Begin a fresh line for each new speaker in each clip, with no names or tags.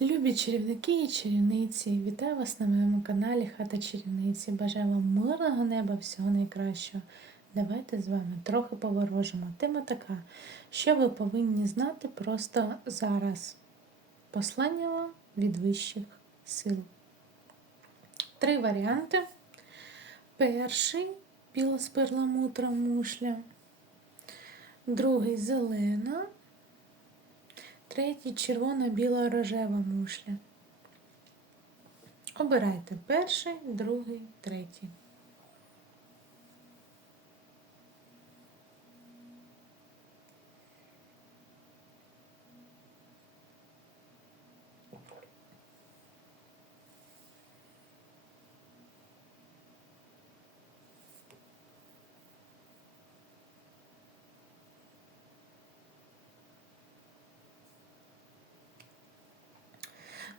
Любі чарівники і чарівниці, вітаю вас на моєму каналі Хата Чарівниці. Бажаю вам мирного неба, всього найкращого. Давайте з вами трохи поворожимо. Тема така, що ви повинні знати просто зараз. Послання вам від вищих сил. Три варіанти. Перший біла з перламутром мушля. Другий зелена. Третій червона, біла, рожева мушля. Обирайте перший, другий, третій.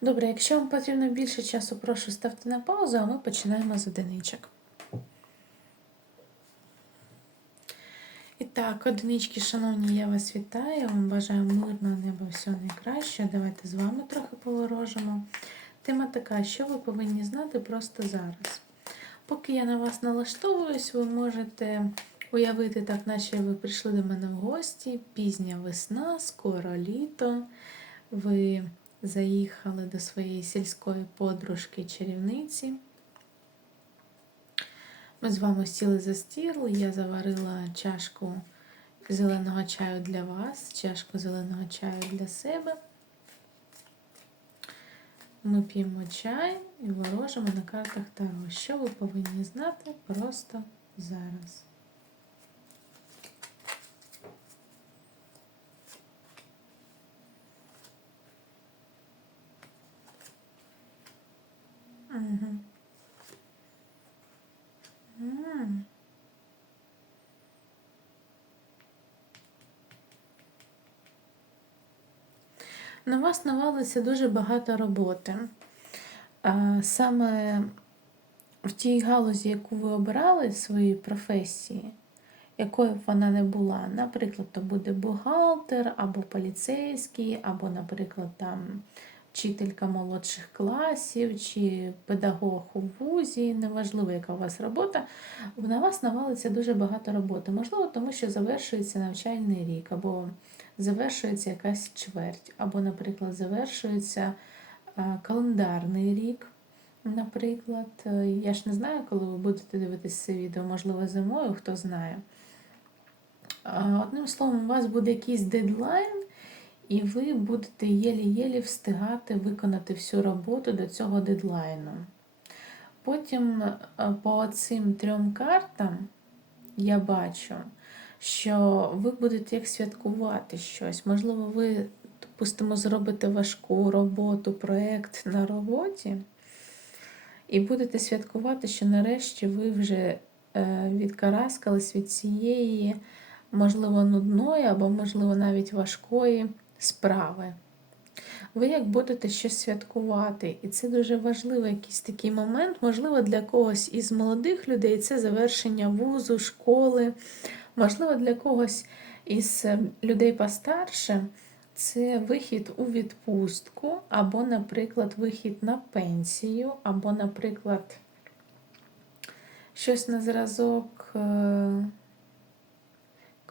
Добре, якщо вам потрібно більше часу, прошу ставте на паузу, а ми починаємо з одиничок. І так, одинички, шановні, я вас вітаю. Вам бажаю мирного неба, всього найкращого. Давайте з вами трохи поворожимо. Тема така, що ви повинні знати просто зараз. Поки я на вас налаштовуюсь, ви можете уявити так, наче ви прийшли до мене в гості, пізня весна, скоро літо. Ви заїхали до своєї сільської подружки чарівниці. Ми з вами сіли за стіл, я заварила чашку зеленого чаю для вас, чашку зеленого чаю для себе. Ми п'ємо чай і ворожимо на картах Таро. Що ви повинні знати просто зараз. На вас навалиться дуже багато роботи. Саме в тій галузі, яку ви обирали своїй професії, якою б вона не була. Наприклад, то буде бухгалтер, або поліцейський, або, наприклад, там вчителька молодших класів чи педагог у вузі, неважливо, яка у вас робота, на вас навалиться дуже багато роботи. Можливо, тому що завершується навчальний рік, або завершується якась чверть, або, наприклад, завершується календарний рік. Наприклад, я ж не знаю, коли ви будете дивитися це відео, можливо, зимою, хто знає. Одним словом, у вас буде якийсь дедлайн, і ви будете єлі-єлі встигати виконати всю роботу до цього дедлайну. Потім е, по цим трьом картам я бачу, що ви будете як святкувати щось. Можливо, ви, допустимо, зробите важку роботу, проєкт на роботі, і будете святкувати, що нарешті ви вже е, відкараскались від цієї, можливо, нудної або, можливо, навіть важкої справи. Ви як будете щось святкувати, і це дуже важливий якийсь такий момент, можливо, для когось із молодих людей це завершення вузу, школи, можливо, для когось із е, людей постарше це вихід у відпустку, або, наприклад, вихід на пенсію, або, наприклад, щось на зразок.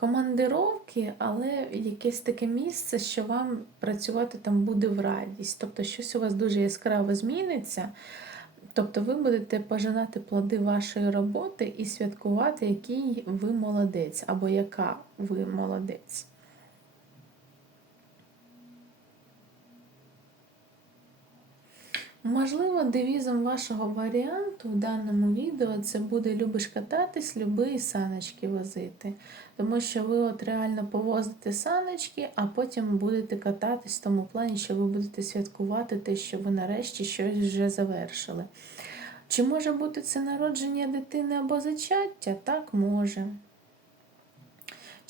Командировки, але якесь таке місце, що вам працювати там буде в радість. Тобто, щось у вас дуже яскраво зміниться. Тобто ви будете пожинати плоди вашої роботи і святкувати, який ви молодець, або яка ви молодець. Можливо, девізом вашого варіанту в даному відео це буде любиш кататись, люби і саночки возити. Тому що ви от реально повозите саночки, а потім будете кататись в тому плані, що ви будете святкувати те, що ви нарешті щось вже завершили. Чи може бути це народження дитини або зачаття? Так, може.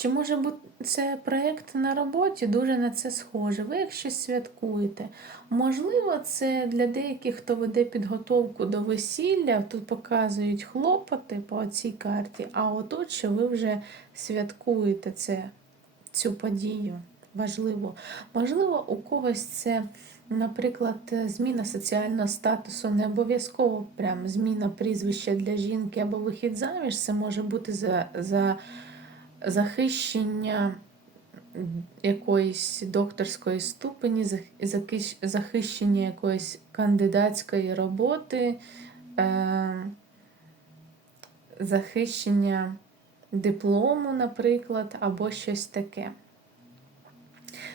Чи може бути це проєкт на роботі дуже на це схоже? Ви як щось святкуєте? Можливо, це для деяких, хто веде підготовку до весілля, тут показують хлопоти по цій карті, а отут, що ви вже святкуєте це, цю подію. важливо. Можливо, у когось це, наприклад, зміна соціального статусу, не обов'язково прям зміна прізвища для жінки або вихід заміж. Це може бути за, за захищення якоїсь докторської ступені, захищення якоїсь кандидатської роботи, е, захищення диплому, наприклад, або щось таке.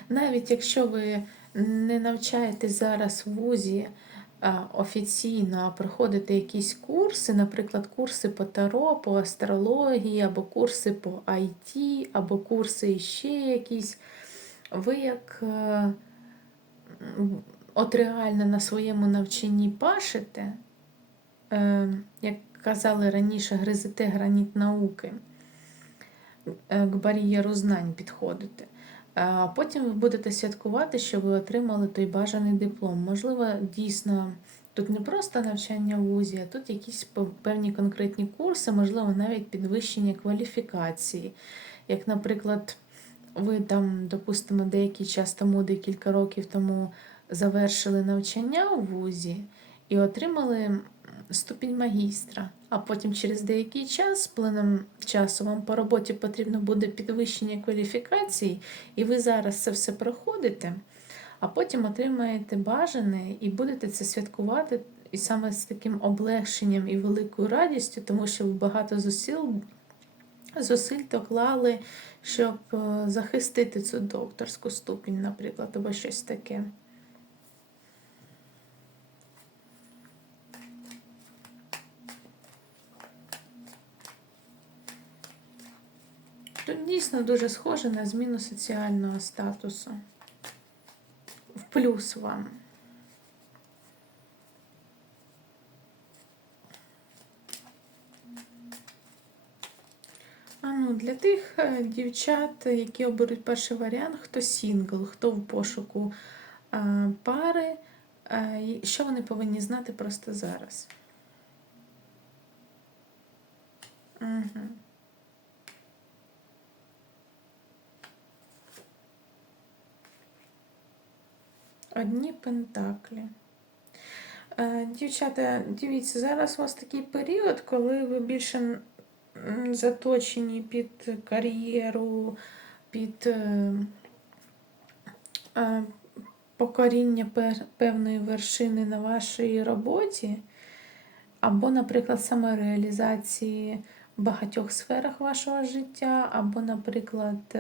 Навіть якщо ви не навчаєтесь зараз в вузі офіційно, а проходите якісь курси, наприклад, курси по таро, по астрології, або курси по IT, або курси ще якісь, ви як е, от реально на своєму навчанні пашете, е, як казали раніше, гризете граніт науки, е, к бар'єру знань підходите. А потім ви будете святкувати, що ви отримали той бажаний диплом. Можливо, дійсно, тут не просто навчання в вузі, а тут якісь певні конкретні курси, можливо, навіть підвищення кваліфікації. Як, наприклад, ви там, допустимо, деякий час тому, декілька років тому завершили навчання у вузі і отримали ступінь магістра. А потім через деякий час, з плином часу, вам по роботі потрібно буде підвищення кваліфікації, і ви зараз це все проходите, а потім отримаєте бажане і будете це святкувати і саме з таким облегшенням і великою радістю, тому що ви багато зусиль, зусиль доклали, щоб е, захистити цю докторську ступінь, наприклад, або щось таке. Тут дійсно дуже схоже на зміну соціального статусу. В плюс вам. А ну, для тих е, дівчат, які оберуть перший варіант, хто сінгл, хто в пошуку е, пари, е, що вони повинні знати просто зараз. Угу. Одні пентаклі. Е, Дівчата, дивіться, зараз у вас такий період, коли ви більше заточені під кар'єру, під е, е, покоріння певної вершини на вашій роботі, або, наприклад, самореалізації в багатьох сферах вашого життя, або, наприклад,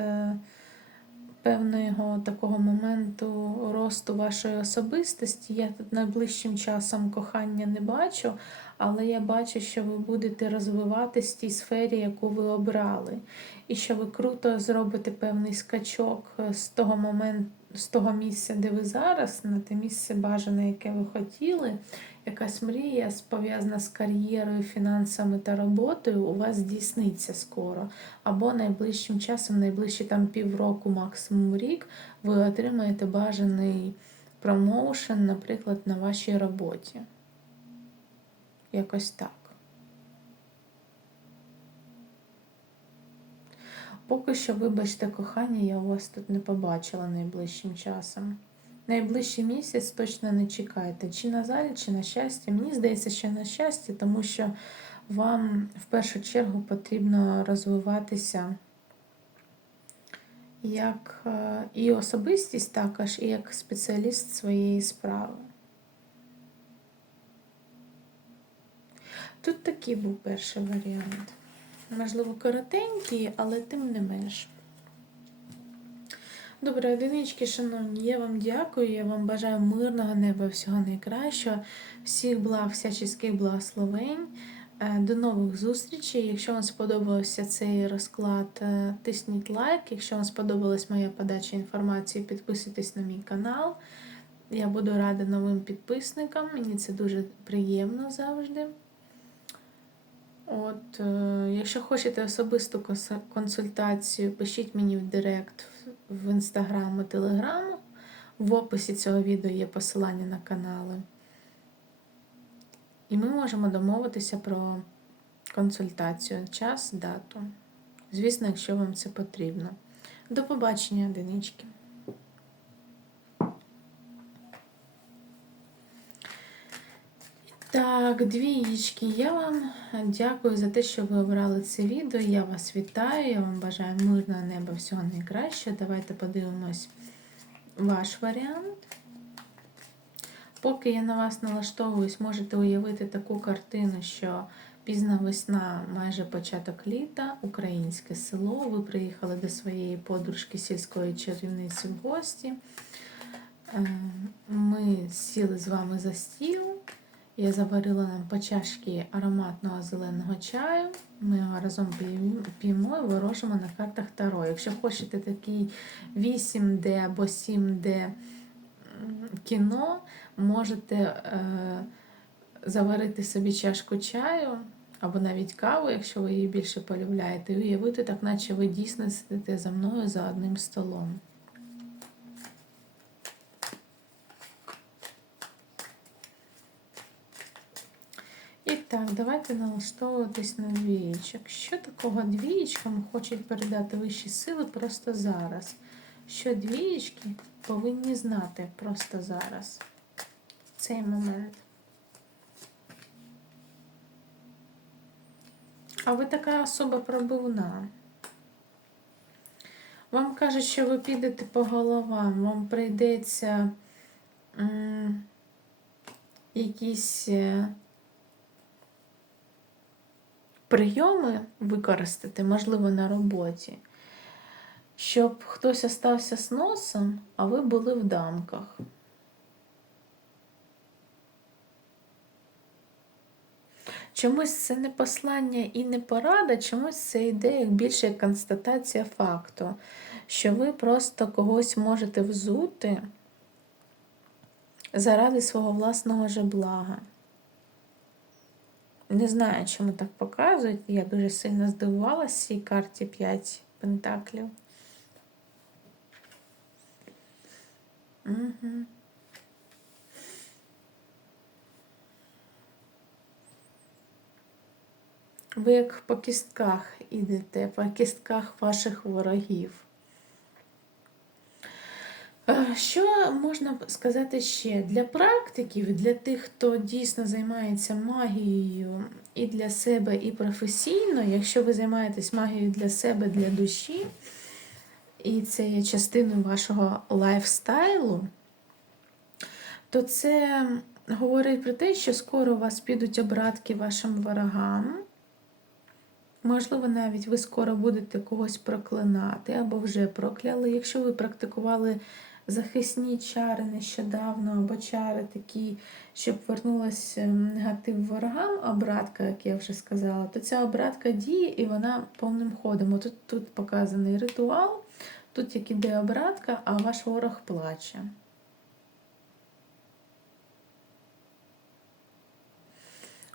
певного такого моменту росту вашої особистості. Я тут найближчим часом кохання не бачу, але я бачу, що ви будете розвиватись в тій сфері, яку ви обрали. І що ви круто зробите певний скачок з того моменту, з того місця, де ви зараз, на те місце бажане, яке ви хотіли. Якась мрія пов'язана з кар'єрою, фінансами та роботою, у вас здійсниться скоро. Або найближчим часом, найближчі там півроку, максимум рік, ви отримаєте бажаний промоушен, наприклад, на вашій роботі. Якось так. Поки що, вибачте, кохання, я у вас тут не побачила найближчим часом. Найближчий місяць точно не чекайте, чи на жаль, чи на щастя. Мені здається, що на щастя, тому що вам в першу чергу потрібно розвиватися як е, і особистість також, і як спеціаліст своєї справи. Тут такий був перший варіант. Можливо, коротенький, але тим не менш. Добре, одинички, шановні, я вам дякую, я вам бажаю мирного неба, всього найкращого, всіх благ, всяческих благословень. Е, До нових зустрічей. Якщо вам сподобався цей розклад, е, тисніть лайк. Якщо вам сподобалась моя подача інформації, підписуйтесь на мій канал. Я буду рада новим підписникам. Мені це дуже приємно завжди. От, е, якщо хочете особисту консультацію, пишіть мені в Директ в інстаграм і телеграм. В описі цього відео є посилання на канали. І ми можемо домовитися про консультацію, час, дату. Звісно, якщо вам це потрібно. До побачення, одинички. Так, двієчки, я вам дякую за те, що ви обрали це відео. Я вас вітаю, я вам бажаю мирного неба, всього найкращого. Давайте подивимось ваш варіант. Поки я на вас налаштовуюсь, можете уявити таку картину, що пізна весна, майже початок літа, українське село. Ви приїхали до своєї подружки сільської чарівниці в гості. Е, Ми сіли з вами за стіл. Я заварила нам по чашки ароматного зеленого чаю. Ми його разом п'ємо і ворожимо на картах Таро. Якщо хочете такий 8D або 7D кіно, можете е, заварити собі чашку чаю або навіть каву, якщо ви її більше полюбляєте, і уявити так, наче ви дійсно сидите за мною за одним столом. І так, давайте налаштовуватись на двієчок. Що такого двієчкам хочуть передати вищі сили просто зараз? Що двієчки повинні знати просто зараз, в цей момент. А ви така особа пробивна. Вам кажуть, що ви підете по головам, вам прийдеться м, якісь. Прийоми використати, можливо, на роботі, щоб хтось остався з носом, а ви були в дамках. Чомусь це не послання і не порада, чомусь це йде як більше як констатація факту, що ви просто когось можете взути заради свого власного же блага. Не знаю, чому так показують. Я дуже сильно здивувалася цій карті 5 пентаклів. Угу. Ви як по кістках ідете, по кістках ваших ворогів. Е, Що можна сказати ще? Для практиків, для тих, хто дійсно займається магією і для себе, і професійно, якщо ви займаєтесь магією для себе, для душі, і це є частиною вашого лайфстайлу, то це говорить про те, що скоро у вас підуть обратки вашим ворогам. Можливо, навіть ви скоро будете когось проклинати або вже прокляли. Якщо ви практикували захисні чари нещодавно, або чари такі, щоб вернулася негатив ворогам, обратка, як я вже сказала, то ця обратка діє і вона повним ходом. Тут, тут показаний ритуал, тут як іде обратка, а ваш ворог плаче.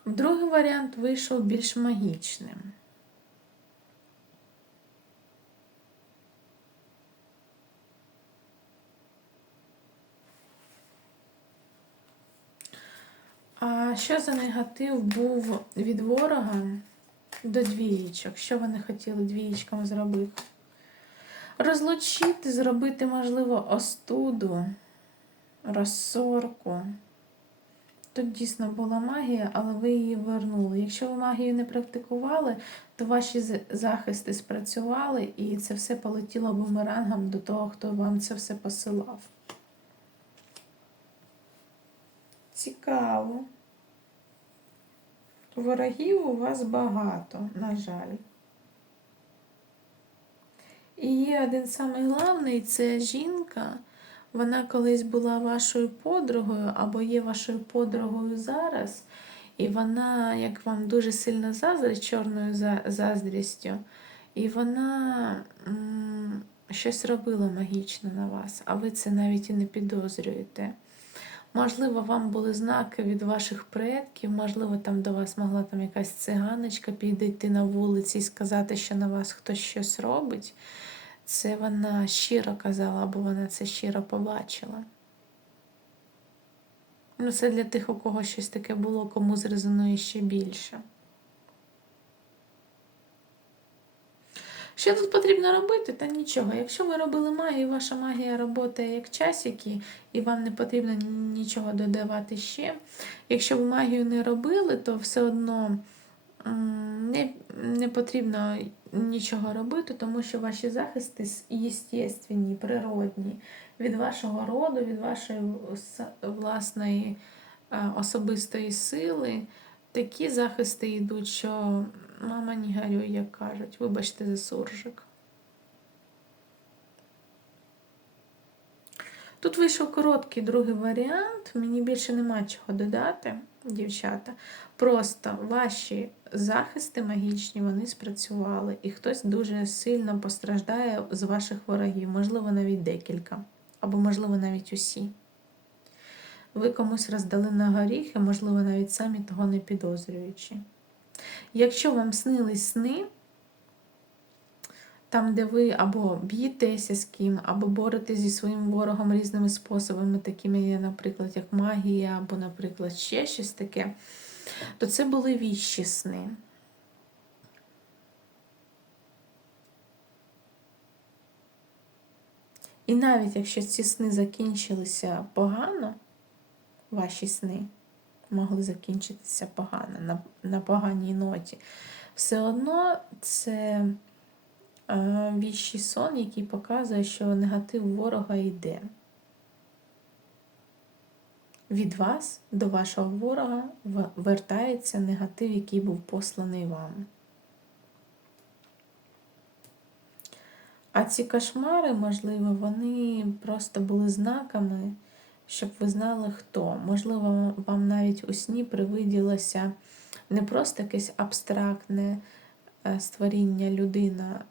Другий варіант вийшов більш магічним. А що за негатив був від ворога до двієчок? Що вони хотіли двієчкам зробити? Розлучити, зробити, можливо, остуду, розсорку. Тут дійсно була магія, але ви її вернули. Якщо ви магію не практикували, то ваші захисти спрацювали, і це все полетіло бумерангом до того, хто вам це все посилав. Цікаво. Ворогів у вас багато, на жаль. І є один самий головний це жінка. Вона колись була вашою подругою або є вашою подругою зараз. І вона, як вам дуже сильно заздрить чорною заздрістю, і вона м, щось робила магічно на вас, а ви це навіть і не підозрюєте. Можливо, вам були знаки від ваших предків, можливо, там до вас могла там якась циганочка підійти на вулиці і сказати, що на вас хтось щось робить. Це вона щиро казала, або вона це щиро побачила. Ну, це для тих, у кого щось таке було, кому зрезонує ще більше. Що тут потрібно робити? Та нічого. Якщо ви робили магію, ваша магія працює як часики, і вам не потрібно нічого додавати ще. Якщо ви магію не робили, то все одно не не потрібно нічого робити, тому що ваші захисти єстественні, природні, від вашого роду, від вашої власної е, особистої сили. Такі захисти йдуть, що мама не горюй, як кажуть. Вибачте за суржик. Тут вийшов короткий другий варіант, мені більше нема чого додати, дівчата. Просто ваші захисти магічні вони спрацювали, і хтось дуже сильно постраждає з ваших ворогів, можливо, навіть декілька, або, можливо, навіть усі. Ви комусь роздали на горіхи, можливо, навіть самі того не підозрюючи. Якщо вам снились сни, там, де ви або б'єтеся з ким, або боретесь зі своїм ворогом різними способами, такими, наприклад, як магія, або, наприклад, ще щось таке, то це були віщі сни. І навіть якщо ці сни закінчилися погано, ваші сни могли закінчитися погано, на, на поганій ноті, все одно це е, віщий сон, який показує, що негатив ворога йде. Від вас до вашого ворога вертається негатив, який був посланий вам. А ці кошмари, можливо, вони просто були знаками, щоб ви знали, хто. Можливо, вам навіть у сні привиділося не просто якесь абстрактне е, створіння людина,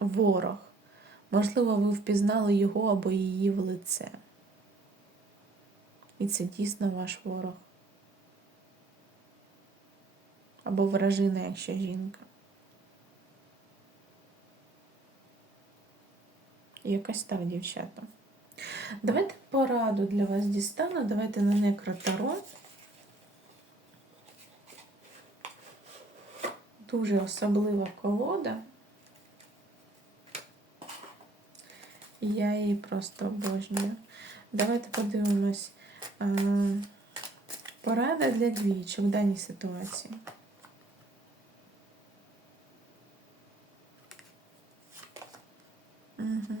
ворог. Можливо, ви впізнали його або її в лице. І це дійсно ваш ворог. Або вражина, якщо жінка. Якось так, дівчата. Давайте пораду для вас дістану. Давайте на некротаро. Дуже особлива колода. Я її просто обожнюю. Давайте подивимось. Порада для двічок в даній ситуації. Угу.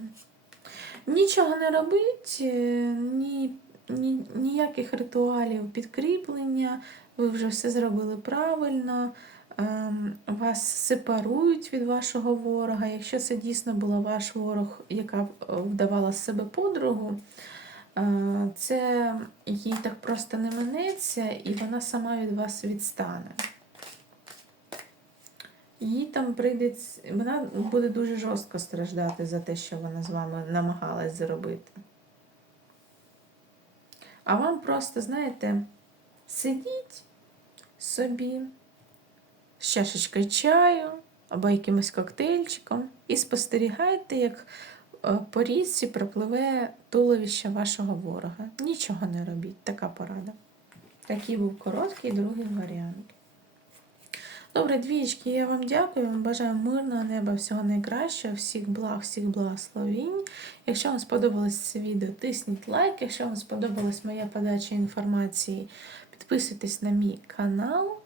Нічого не робить, е, ні, ні, ніяких ритуалів підкріплення, ви вже все зробили правильно, ем, вас сепарують від вашого ворога. Якщо це дійсно була ваш ворог, яка вдавала з себе подругу, е, це їй так просто не минеться, і вона сама від вас відстане їй там прийде, вона буде дуже жорстко страждати за те, що вона з вами намагалась зробити. А вам просто, знаєте, сидіть собі з чашечкою чаю або якимось коктейльчиком і спостерігайте, як е, по річці пропливе туловище вашого ворога. Нічого не робіть, така порада. Такий був короткий другий варіант. Добре, двічки, я вам дякую, бажаю мирного неба, всього найкращого, всіх благ, всіх благословінь. Якщо вам сподобалось це відео, тисніть лайк. Якщо вам сподобалась моя подача інформації, підписуйтесь на мій канал.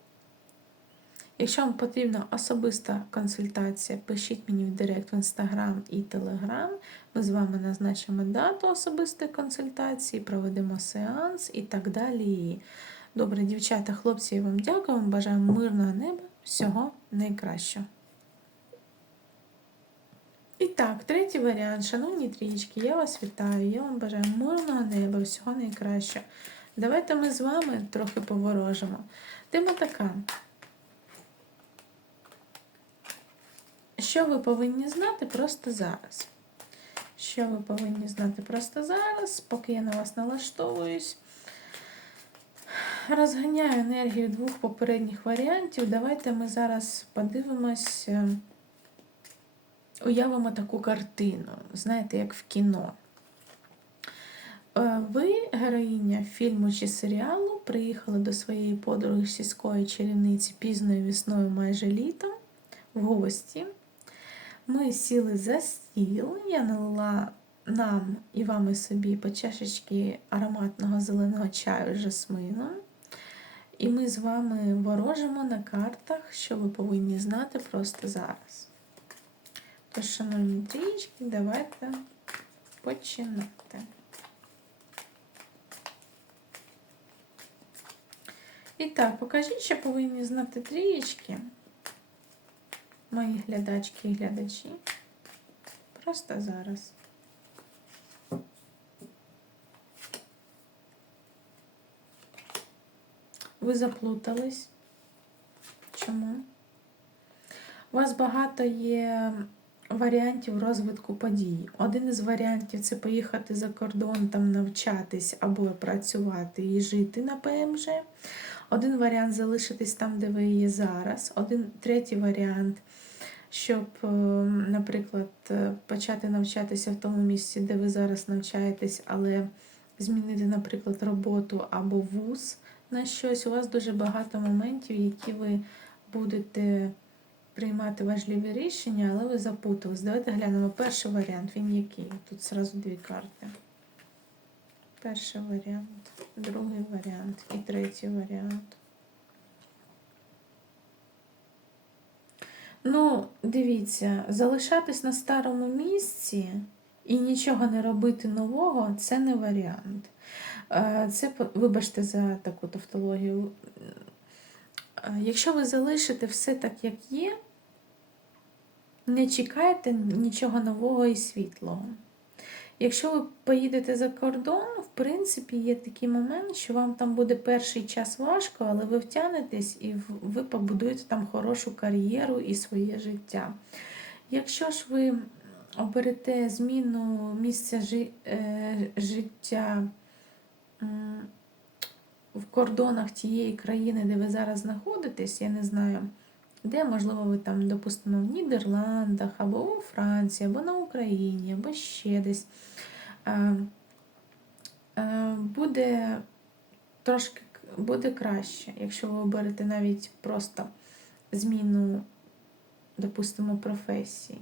Якщо вам потрібна особиста консультація, пишіть мені в Директ в Інстаграм і Телеграм. Ми з вами назначимо дату особистої консультації, проведемо сеанс і так далі. Добре, дівчата, хлопці, я вам дякую, вам бажаю мирного неба всього найкращого. І так, третій варіант, шановні трічки, я вас вітаю, я вам бажаю мирного неба, всього найкращого. Давайте ми з вами трохи поворожимо. Тема така. Що ви повинні знати просто зараз? Що ви повинні знати просто зараз, поки я на вас налаштовуюсь розганяю енергію двох попередніх варіантів. Давайте ми зараз подивимось, е, уявимо таку картину, знаєте, як в кіно. Е, ви, героїня фільму чи серіалу, приїхали до своєї подруги сільської чарівниці пізною весною майже літом в гості. Ми сіли за стіл, я налила нам і вам і собі по чашечки ароматного зеленого чаю з жасмином. І ми з вами ворожимо на картах, що ви повинні знати просто зараз. Тож, шановні трієчки, давайте починати. І так, покажіть, що повинні знати трієчки, мої глядачки і глядачі. Просто зараз. Ви заплутались. Чому? У вас багато є варіантів розвитку подій. Один із варіантів це поїхати за кордон, там навчатись або працювати і жити на ПМЖ. Один варіант залишитись там, де ви є зараз. Один третій варіант, щоб, е, наприклад, е, почати навчатися в тому місці, де ви зараз навчаєтесь, але змінити, наприклад, роботу або вуз на щось. У вас дуже багато моментів, які ви будете приймати важливі рішення, але ви запутались. Давайте глянемо перший варіант. Він який? Тут зразу дві карти. Перший варіант, другий варіант і третій варіант. Ну, дивіться, залишатись на старому місці і нічого не робити нового це не варіант. Е, Це, вибачте, за таку тавтологію. Е, Якщо ви залишите все так, як є, не чекайте нічого нового і світлого. Якщо ви поїдете за кордон, в принципі, є такий момент, що вам там буде перший час важко, але ви втягнетесь і ви побудуєте там хорошу кар'єру і своє життя. Якщо ж ви оберете зміну місця е... життя в кордонах тієї країни, де ви зараз знаходитесь, я не знаю, де, можливо, ви там, допустимо, в Нідерландах, або у Франції, або на Україні, або ще десь. Буде трошки буде краще, якщо ви оберете навіть просто зміну, допустимо, професії.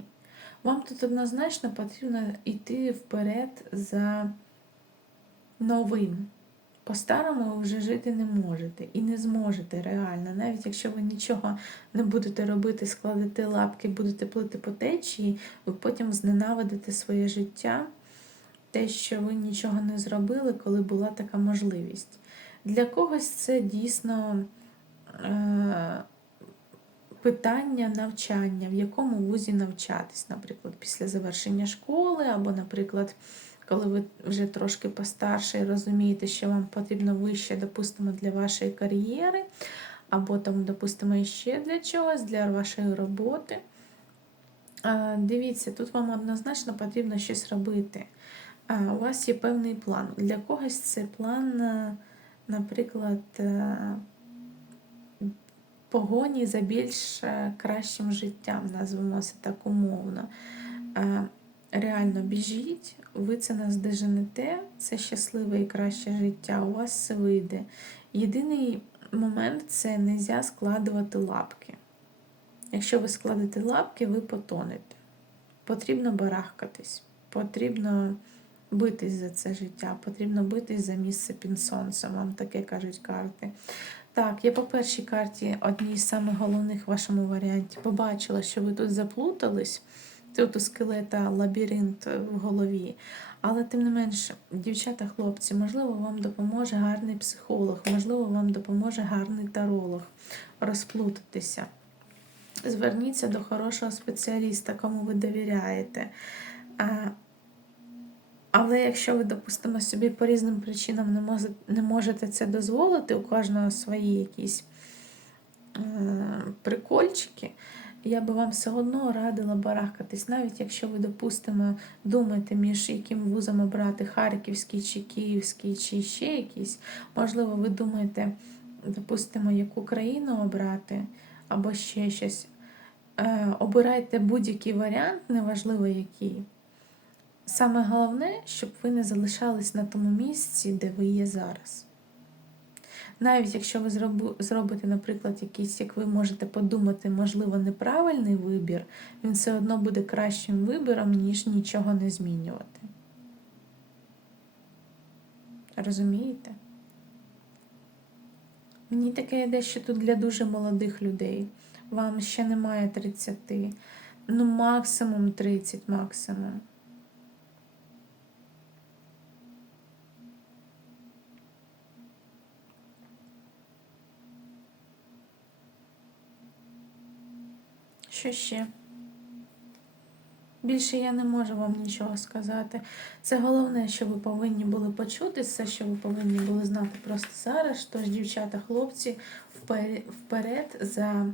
Вам тут однозначно потрібно йти вперед за новим. По-старому ви вже жити не можете і не зможете реально. Навіть якщо ви нічого не будете робити, складете лапки, будете плити по течії, ви потім зненавидите своє життя, те, що ви нічого не зробили, коли була така можливість. Для когось це дійсно е- питання навчання, в якому вузі навчатись, наприклад, після завершення школи, або, наприклад, коли ви вже трошки постарше і розумієте, що вам потрібно вище, допустимо, для вашої кар'єри, або там, допустимо, ще для чогось, для вашої роботи. Дивіться, тут вам однозначно потрібно щось робити. У вас є певний план. Для когось це план, е, наприклад, е, погоні за більш е, кращим життям, назвемо це так умовно. Реально біжіть, ви це наздоженете, це щасливе і краще життя, у вас все вийде. Єдиний момент це не можна складувати лапки. Якщо ви складете лапки, ви потонете. Потрібно барахкатись, потрібно битись за це життя, потрібно битись за місце під сонцем, вам таке кажуть карти. Так, я по першій карті, одній з самих головних в вашому варіанті, побачила, що ви тут заплутались. У скелета лабіринт в голові. Але, тим не менше, дівчата, хлопці, можливо, вам допоможе гарний психолог, можливо, вам допоможе гарний таролог розплутатися. Зверніться до хорошого спеціаліста, кому ви довіряєте. Але якщо ви, допустимо, собі по різним причинам не можете, не можете це дозволити, у кожного свої якісь е, прикольчики, я би вам все одно радила барахкатись, навіть якщо ви, допустимо, думаєте, між яким вузом обрати Харківський чи Київський, чи ще якийсь, можливо, ви думаєте, допустимо, яку країну обрати, або ще щось. Е, обирайте будь-який варіант, неважливо який. Саме головне, щоб ви не залишались на тому місці, де ви є зараз. Навіть якщо ви зробите, наприклад, якийсь, як ви можете подумати, можливо, неправильний вибір, він все одно буде кращим вибором, ніж нічого не змінювати. Розумієте? Мені таке йде, що тут для дуже молодих людей. Вам ще немає 30. Ну, максимум 30, максимум. Що ще? Більше я не можу вам нічого сказати. Це головне, що ви повинні були почути, все, що ви повинні були знати просто зараз. Тож, дівчата, хлопці, вперед за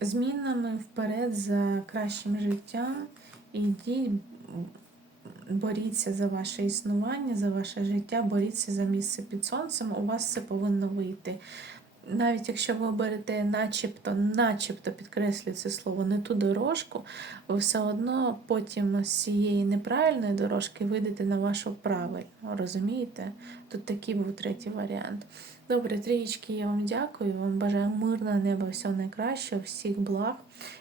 змінами, вперед за кращим життям. Ідіть, боріться за ваше існування, за ваше життя, боріться за місце під сонцем. У вас все повинно вийти. Навіть якщо ви оберете начебто, начебто підкреслюю це слово, не ту дорожку, ви все одно потім з цієї неправильної дорожки вийдете на вашу правильну. Розумієте? Тут такий був третій варіант. Добре, трієчки, я вам дякую. Вам бажаю мирного неба, всього найкращого, всіх благ.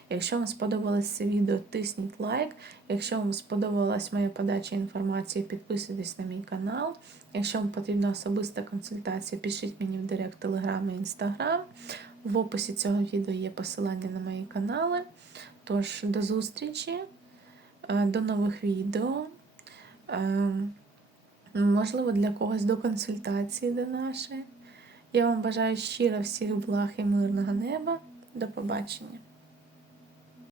Якщо вам сподобалось це відео, тисніть лайк. Якщо вам сподобалась моя подача інформації, підписуйтесь на мій канал. Якщо вам потрібна особиста консультація, пишіть мені в Директ Телеграм і Інстаграм. В описі цього відео є посилання на мої канали. Тож, до зустрічі, е, до нових відео. Е, Можливо, для когось до консультації до нашої. Я вам бажаю щиро всіх благ і мирного неба. До побачення.